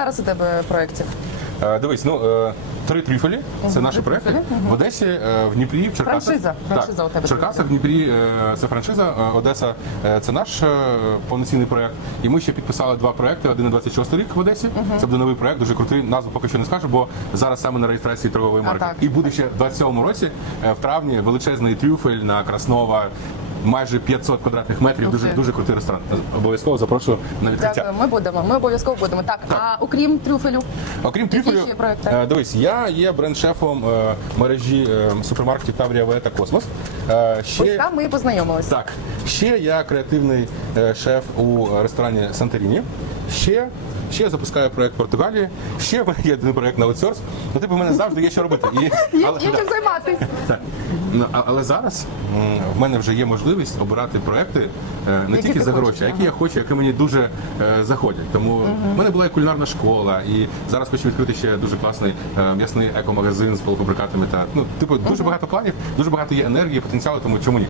зараз у тебе проєктів? Е, Дивись, ну е, три трюфелі. Це наші проекти. В Одесі, е, в Дніпрі, в Черкасах. Франшиза. Франшиза так. у тебе Черкасах, в Дніпрі це франшиза. Одеса це наш повноцінний проект. І ми ще підписали два проекти. Один на 26 рік в Одесі. Це буде новий проект, дуже крутий. Назву поки що не скажу, бо зараз саме на реєстрації торгової марки. так. І буде ще в 27-му році, в травні, величезний трюфель на Краснова. Майже 500 квадратних метрів. Ух Дуже дуже крутий ресторан. Обов'язково запрошую на відкриття. Дякую, ми будемо. Ми обов'язково будемо. Так, а окрім трюфелю, Окрім Які трюфелю, ще проекти? е, дивись, я є бренд-шефом е, мережі е, супермаркетів Таврія В та Космос. Ще ось там ми познайомилися. так, ще я креативний шеф у ресторані Санторіні. Ще. Ще я запускаю проект Португалії, ще є один проект на аутсорс. Ну, типу, в мене завжди є що робити. І, але, є чим займатися. Ну, але зараз в мене вже є можливість обирати проекти е, не Які тільки за за хочеш, гроші, а які я хочу, які мені дуже е, заходять. Тому в мене була і кулінарна школа, і зараз хочу відкрити ще дуже класний е, м'ясний екомагазин з полуфабрикатами. Та ну, типу, дуже багато планів, дуже багато є енергії, потенціалу, тому чому ні?